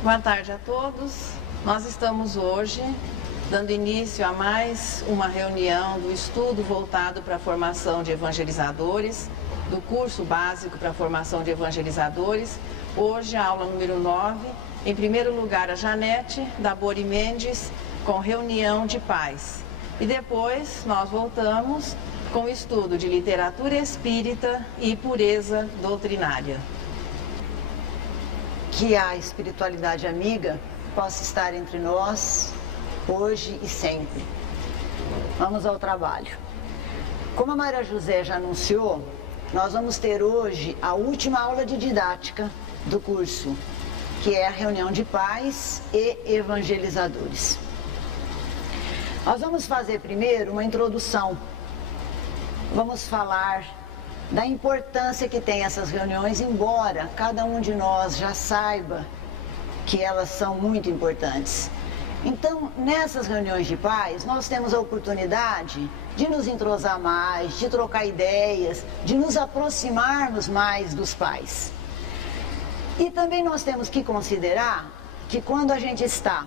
Boa tarde a todos. Nós estamos hoje dando início a mais uma reunião do estudo voltado para a formação de evangelizadores, do curso básico para a formação de evangelizadores. Hoje a aula número 9, em primeiro lugar a Janete, da Bori Mendes, com reunião de pais. E depois nós voltamos com o estudo de literatura espírita e pureza doutrinária. Que a espiritualidade amiga possa estar entre nós, hoje e sempre. Vamos ao trabalho. Como a Maria José já anunciou, nós vamos ter hoje a última aula de didática do curso, que é a reunião de pais e evangelizadores. Nós vamos fazer primeiro uma introdução. Vamos falar da importância que tem essas reuniões, embora cada um de nós já saiba que elas são muito importantes. Então, nessas reuniões de pais, nós temos a oportunidade de nos entrosar mais, de trocar ideias, de nos aproximarmos mais dos pais. E também nós temos que considerar que quando a gente está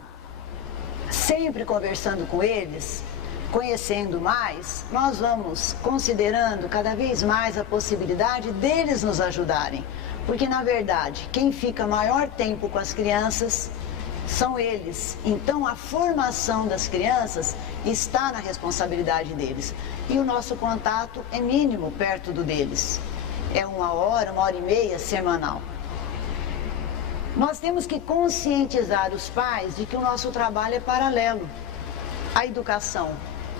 sempre conversando com eles, conhecendo mais, nós vamos considerando cada vez mais a possibilidade deles nos ajudarem. Porque, na verdade, quem fica maior tempo com as crianças são eles. Então, a formação das crianças está na responsabilidade deles. E o nosso contato é mínimo perto do deles. É 1 hora e meia semanal. Nós temos que conscientizar os pais de que o nosso trabalho é paralelo à educação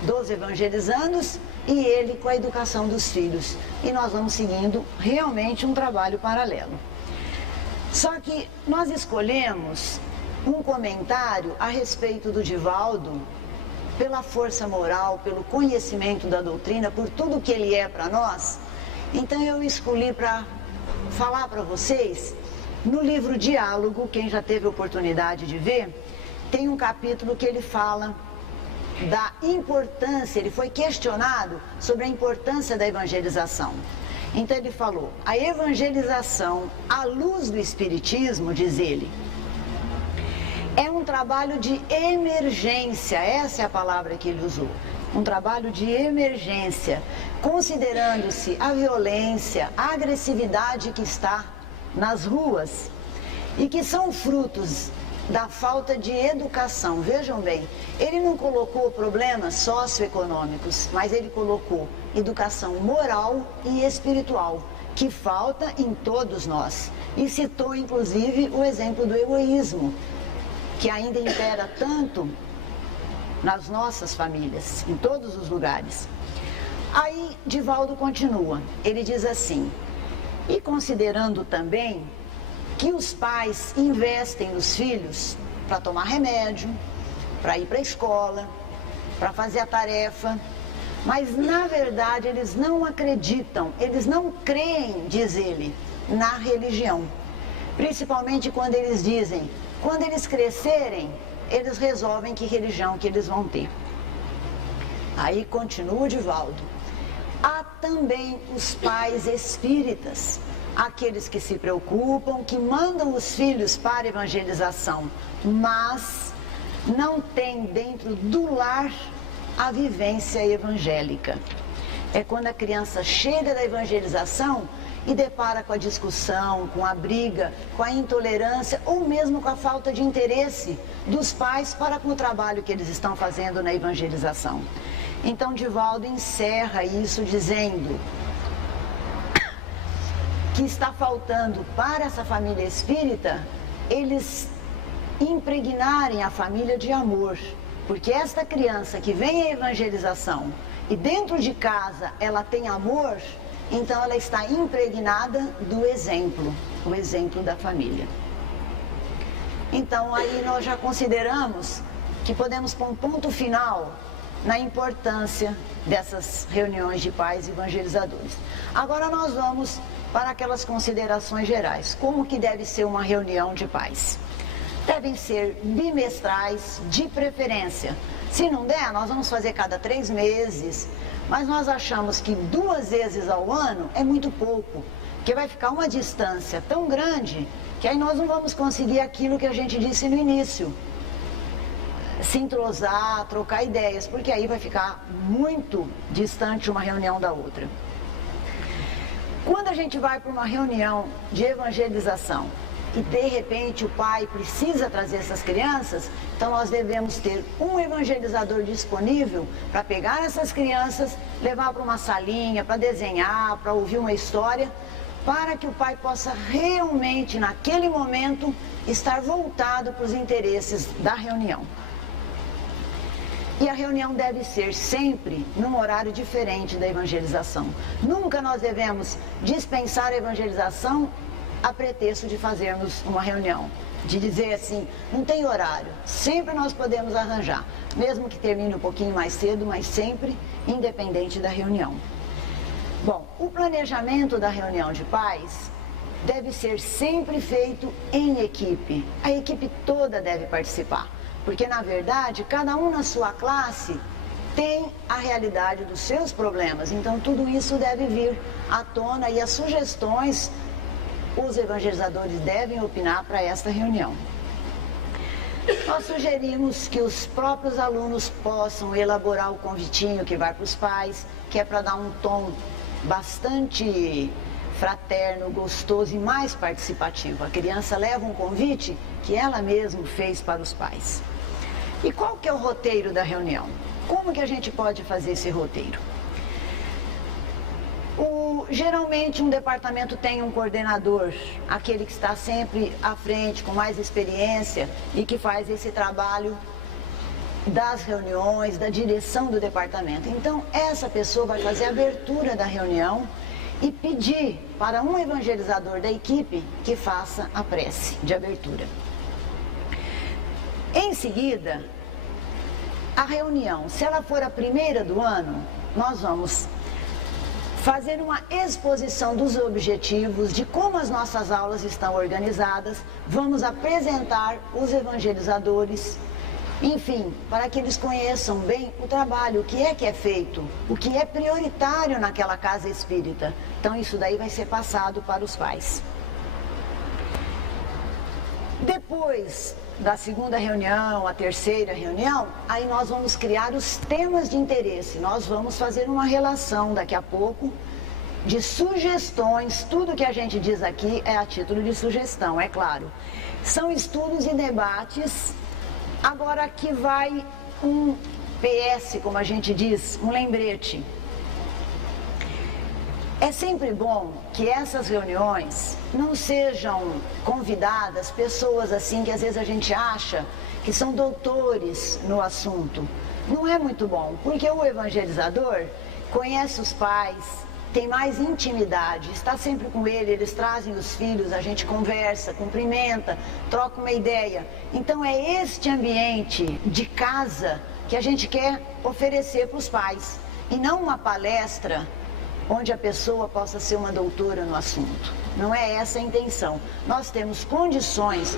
dos evangelizandos e ele com a educação dos filhos. E nós vamos seguindo realmente um trabalho paralelo. Só que nós escolhemos um comentário a respeito do Divaldo, pela força moral, pelo conhecimento da doutrina, por tudo que ele é para nós. Então eu escolhi para falar para vocês, no livro Diálogo, quem já teve a oportunidade de ver, tem um capítulo que ele fala da importância, ele foi questionado sobre a importância da evangelização. Então ele falou, a evangelização à luz do Espiritismo, diz ele, é um trabalho de emergência, essa é a palavra que ele usou, um trabalho de emergência, considerando-se a violência, a agressividade que está nas ruas e que são frutos da falta de educação. Vejam bem, ele não colocou problemas socioeconômicos, mas ele colocou educação moral e espiritual, que falta em todos nós. E citou, inclusive, o exemplo do egoísmo, que ainda impera tanto nas nossas famílias, em todos os lugares. Aí, Divaldo continua, ele diz assim, e considerando também que os pais investem nos filhos para tomar remédio, para ir para a escola, para fazer a tarefa, mas na verdade eles não acreditam, eles não creem, diz ele, na religião. Principalmente quando eles dizem, quando eles crescerem, eles resolvem que religião que eles vão ter. Aí continua o Divaldo. Há também os pais espíritas, aqueles que se preocupam, que mandam os filhos para a evangelização, mas não têm dentro do lar a vivência evangélica. É quando a criança chega da evangelização e depara com a discussão, com a briga, com a intolerância ou mesmo com a falta de interesse dos pais para com o trabalho que eles estão fazendo na evangelização. Então Divaldo encerra isso dizendo que está faltando para essa família espírita eles impregnarem a família de amor, porque esta criança que vem à evangelização e dentro de casa ela tem amor, então ela está impregnada do exemplo, o exemplo da família. Então aí nós já consideramos que podemos pôr um ponto final na importância dessas reuniões de pais evangelizadores. Agora nós vamos para aquelas considerações gerais. Como que deve ser uma reunião de pais? Devem ser bimestrais, de preferência. Se não der, nós vamos fazer cada 3 meses, mas nós achamos que 2 vezes ao ano é muito pouco, porque vai ficar uma distância tão grande que aí nós não vamos conseguir aquilo que a gente disse no início. Se entrosar, trocar ideias, porque aí vai ficar muito distante uma reunião da outra. Quando a gente vai para uma reunião de evangelização e de repente o pai precisa trazer essas crianças, então nós devemos ter um evangelizador disponível para pegar essas crianças, levar para uma salinha, para desenhar, para ouvir uma história, para que o pai possa realmente, naquele momento, estar voltado para os interesses da reunião. E a reunião deve ser sempre num horário diferente da evangelização. Nunca nós devemos dispensar a evangelização a pretexto de fazermos uma reunião. De dizer assim, não tem horário, sempre nós podemos arranjar. Mesmo que termine um pouquinho mais cedo, mas sempre independente da reunião. Bom, o planejamento da reunião de pais deve ser sempre feito em equipe. A equipe toda deve participar. Porque, na verdade, cada um na sua classe tem a realidade dos seus problemas. Então, tudo isso deve vir à tona e as sugestões os evangelizadores devem opinar para esta reunião. Nós sugerimos que os próprios alunos possam elaborar o convitinho que vai para os pais, que é para dar um tom bastante fraterno, gostoso e mais participativo. A criança leva um convite que ela mesma fez para os pais. E qual que é o roteiro da reunião? Como que a gente pode fazer esse roteiro? Geralmente um departamento tem um coordenador, aquele que está sempre à frente, com mais experiência e que faz esse trabalho das reuniões, da direção do departamento. Então, essa pessoa vai fazer a abertura da reunião e pedir para um evangelizador da equipe que faça a prece de abertura. Em seguida, a reunião, se ela for a primeira do ano, nós vamos fazer uma exposição dos objetivos, de como as nossas aulas estão organizadas, vamos apresentar os evangelizadores, enfim, para que eles conheçam bem o trabalho, o que é feito, o que é prioritário naquela casa espírita. Então isso daí vai ser passado para os pais. Depois da segunda reunião, a terceira reunião, aí nós vamos criar os temas de interesse. Nós vamos fazer uma relação daqui a pouco de sugestões. Tudo que a gente diz aqui é a título de sugestão, é claro. São estudos e debates. Agora aqui vai um PS, como a gente diz, um lembrete. É sempre bom que essas reuniões não sejam convidadas pessoas assim que às vezes a gente acha que são doutores no assunto. Não é muito bom, porque o evangelizador conhece os pais, tem mais intimidade, está sempre com eles trazem os filhos, a gente conversa, cumprimenta, troca uma ideia. Então é este ambiente de casa que a gente quer oferecer para os pais, e não uma palestra onde a pessoa possa ser uma doutora no assunto. Não é essa a intenção. Nós temos condições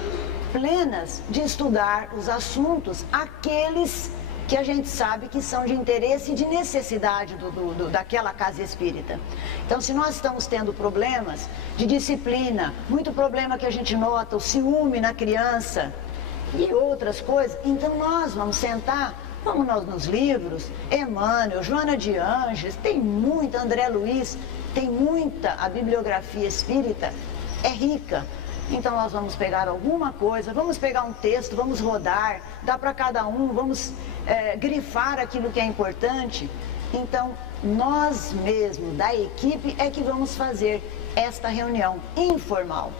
plenas de estudar os assuntos, aqueles que a gente sabe que são de interesse e de necessidade daquela casa espírita. Então, se nós estamos tendo problemas de disciplina, muito problema que a gente nota, o ciúme na criança e outras coisas, então nós vamos sentar. Vamos nós nos livros, Emmanuel, Joana de Ângeles, tem muita, André Luiz, tem muita, a bibliografia espírita é rica. Então nós vamos pegar alguma coisa, vamos pegar um texto, vamos rodar, dá para cada um, vamos grifar aquilo que é importante. Então nós mesmos da equipe é que vamos fazer esta reunião informal.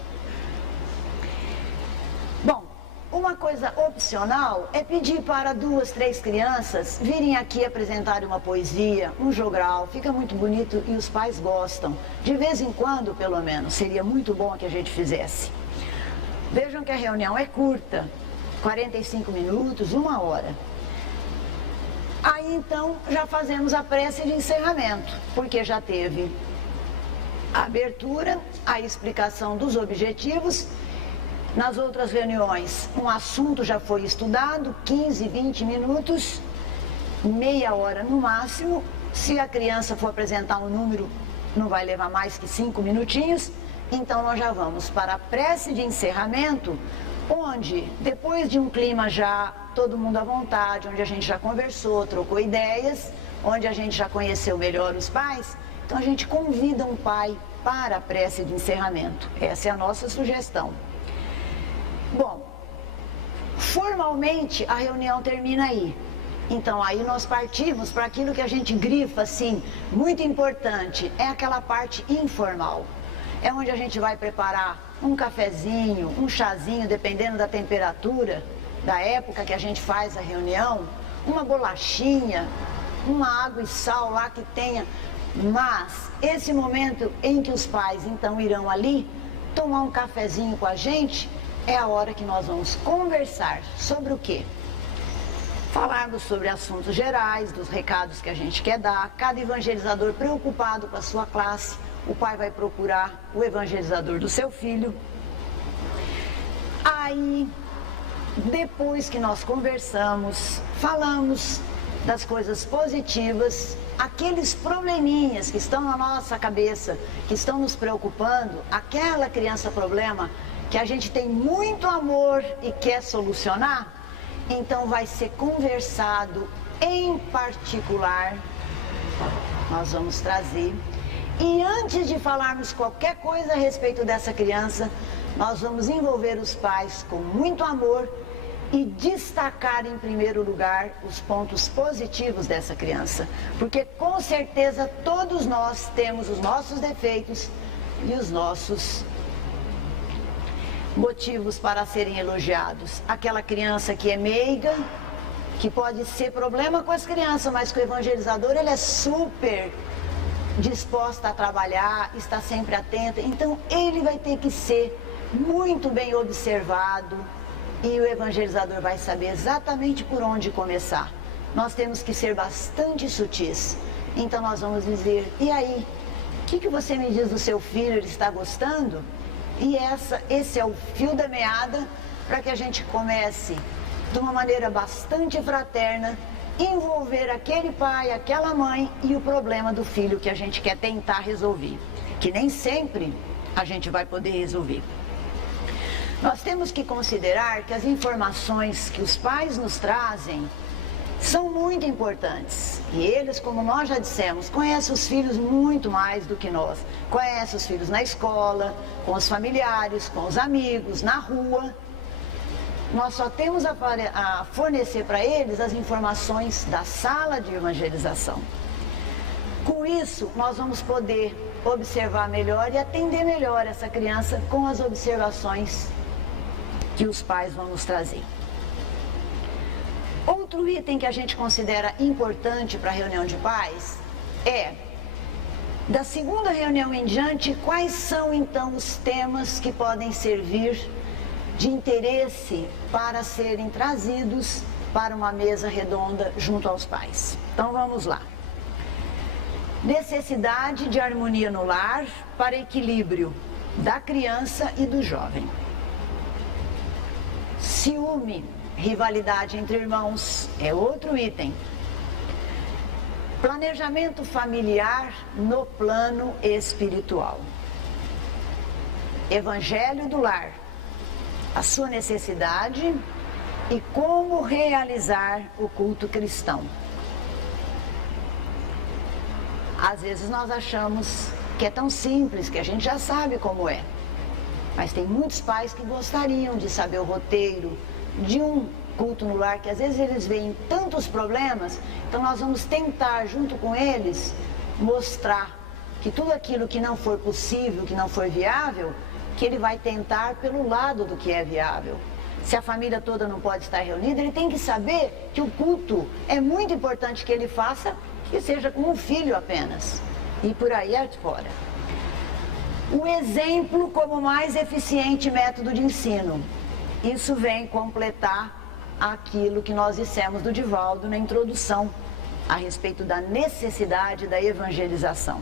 Uma coisa opcional é pedir para 2, 3 crianças virem aqui apresentarem uma poesia, um jogral, fica muito bonito e os pais gostam. De vez em quando, pelo menos, seria muito bom que a gente fizesse. Vejam que a reunião é curta, 45 minutos, 1 hora. Aí então já fazemos a prece de encerramento, porque já teve a abertura, a explicação dos objetivos. Nas outras reuniões, um assunto já foi estudado, 15, 20 minutos, meia hora no máximo. Se a criança for apresentar um número, não vai levar mais que 5 minutinhos. Então nós já vamos para a prece de encerramento, onde depois de um clima já todo mundo à vontade, onde a gente já conversou, trocou ideias, onde a gente já conheceu melhor os pais, então a gente convida um pai para a prece de encerramento. Essa é a nossa sugestão. Bom, formalmente a reunião termina aí. Então aí nós partimos para aquilo que a gente grifa assim, muito importante, é aquela parte informal. É onde a gente vai preparar um cafezinho, um chazinho, dependendo da temperatura, da época que a gente faz a reunião, uma bolachinha, uma água e sal lá que tenha. Mas esse momento em que os pais então irão ali tomar um cafezinho com a gente, é a hora que nós vamos conversar sobre o quê? Falarmos sobre assuntos gerais, dos recados que a gente quer dar, cada evangelizador preocupado com a sua classe, o pai vai procurar o evangelizador do seu filho. Aí, depois que nós conversamos, falamos das coisas positivas, aqueles probleminhas que estão na nossa cabeça, que estão nos preocupando, aquela criança problema que a gente tem muito amor e quer solucionar, então vai ser conversado em particular, nós vamos trazer. E antes de falarmos qualquer coisa a respeito dessa criança, nós vamos envolver os pais com muito amor e destacar em primeiro lugar os pontos positivos dessa criança. Porque com certeza todos nós temos os nossos defeitos e os nossos motivos para serem elogiados. Aquela criança que é meiga, que pode ser problema com as crianças, mas que o evangelizador ele é super disposta a trabalhar, está sempre atenta, então ele vai ter que ser muito bem observado e o evangelizador vai saber exatamente por onde começar. Nós temos que ser bastante sutis, então nós vamos dizer, e aí, o que você me diz do seu filho, ele está gostando? E esse é o fio da meada para que a gente comece de uma maneira bastante fraterna, envolver aquele pai, aquela mãe e o problema do filho que a gente quer tentar resolver, que nem sempre a gente vai poder resolver. Nós temos que considerar que as informações que os pais nos trazem são muito importantes. E eles, como nós já dissemos, conhecem os filhos muito mais do que nós. Conhecem os filhos na escola, com os familiares, com os amigos, na rua. Nós só temos a fornecer para eles as informações da sala de evangelização. Com isso, nós vamos poder observar melhor e atender melhor essa criança com as observações que os pais vão nos trazer. Outro item que a gente considera importante para a reunião de pais é, da segunda reunião em diante, quais são então os temas que podem servir de interesse para serem trazidos para uma mesa redonda junto aos pais. Então vamos lá. Necessidade de harmonia no lar para equilíbrio da criança e do jovem. Ciúme, rivalidade entre irmãos, é outro item. Planejamento familiar no plano espiritual. Evangelho do lar, a sua necessidade e como realizar o culto cristão. Às vezes nós achamos que é tão simples, que a gente já sabe como é. Mas tem muitos pais que gostariam de saber o roteiro de um culto no lar, que às vezes eles veem tantos problemas, então nós vamos tentar, junto com eles, mostrar que tudo aquilo que não for possível, que não for viável, que ele vai tentar pelo lado do que é viável. Se a família toda não pode estar reunida, ele tem que saber que o culto é muito importante que ele faça, que seja com um filho apenas, e por aí afora. O exemplo como mais eficiente método de ensino. Isso vem completar aquilo que nós dissemos do Divaldo na introdução, a respeito da necessidade da evangelização.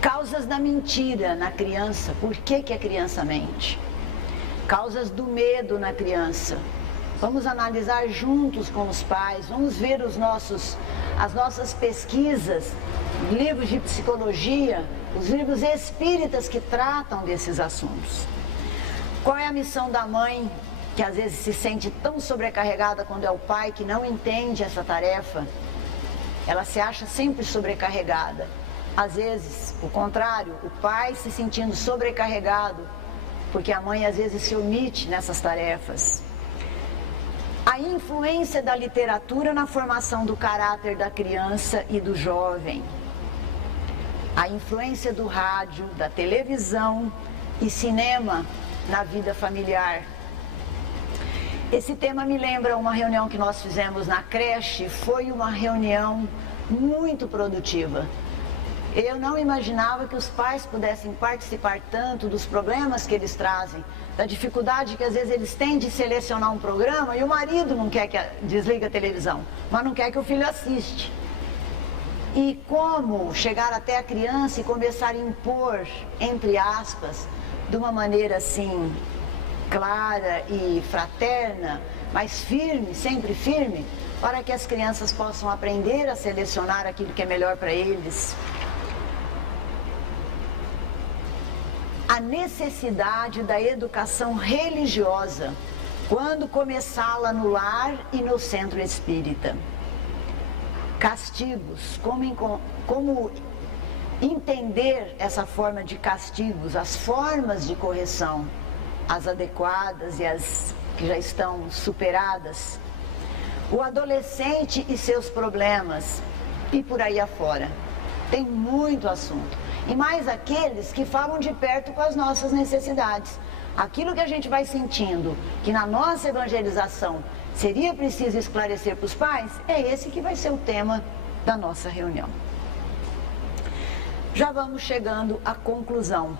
Causas da mentira na criança. Por que a criança mente? Causas do medo na criança. Vamos analisar juntos com os pais, vamos ver as nossas pesquisas livros de psicologia, os livros espíritas que tratam desses assuntos. Qual é a missão da mãe que às vezes se sente tão sobrecarregada quando é o pai que não entende essa tarefa? Ela se acha sempre sobrecarregada. Às vezes, o contrário, o pai se sentindo sobrecarregado, porque a mãe às vezes se omite nessas tarefas. A influência da literatura na formação do caráter da criança e do jovem. A influência do rádio, da televisão e cinema na vida familiar. Esse tema me lembra uma reunião que nós fizemos na creche. Foi uma reunião muito produtiva. Eu não imaginava que os pais pudessem participar tanto dos problemas que eles trazem, da dificuldade que às vezes eles têm de selecionar um programa e o marido não quer que desligue a televisão, mas não quer que o filho assiste. E como chegar até a criança e começar a impor, entre aspas, de uma maneira assim, clara e fraterna, mas firme, sempre firme, para que as crianças possam aprender a selecionar aquilo que é melhor para eles. A necessidade da educação religiosa, quando começá-la no lar e no centro espírita. Castigos, como entender essa forma de castigos, as formas de correção, as adequadas e as que já estão superadas. O adolescente e seus problemas, e por aí afora. Tem muito assunto. E mais aqueles que falam de perto com as nossas necessidades. Aquilo que a gente vai sentindo, que na nossa evangelização seria preciso esclarecer para os pais, é esse que vai ser o tema da nossa reunião. Já vamos chegando à conclusão.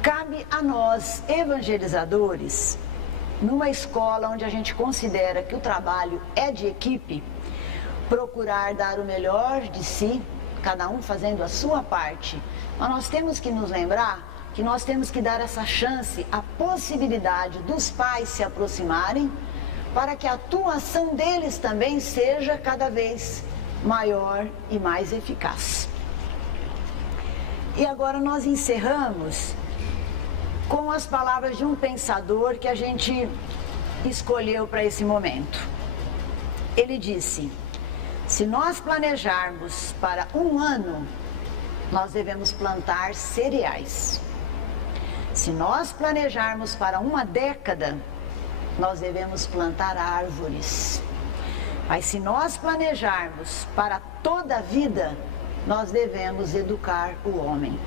Cabe a nós, evangelizadores, numa escola onde a gente considera que o trabalho é de equipe, procurar dar o melhor de si, cada um fazendo a sua parte. Mas nós temos que nos lembrar que nós temos que dar essa chance, a possibilidade dos pais se aproximarem, para que a atuação deles também seja cada vez maior e mais eficaz. E agora nós encerramos com as palavras de um pensador que a gente escolheu para esse momento. Ele disse: se nós planejarmos para um ano, nós devemos plantar cereais. Se nós planejarmos para uma década, nós devemos plantar árvores. Mas se nós planejarmos para toda a vida, nós devemos educar o homem.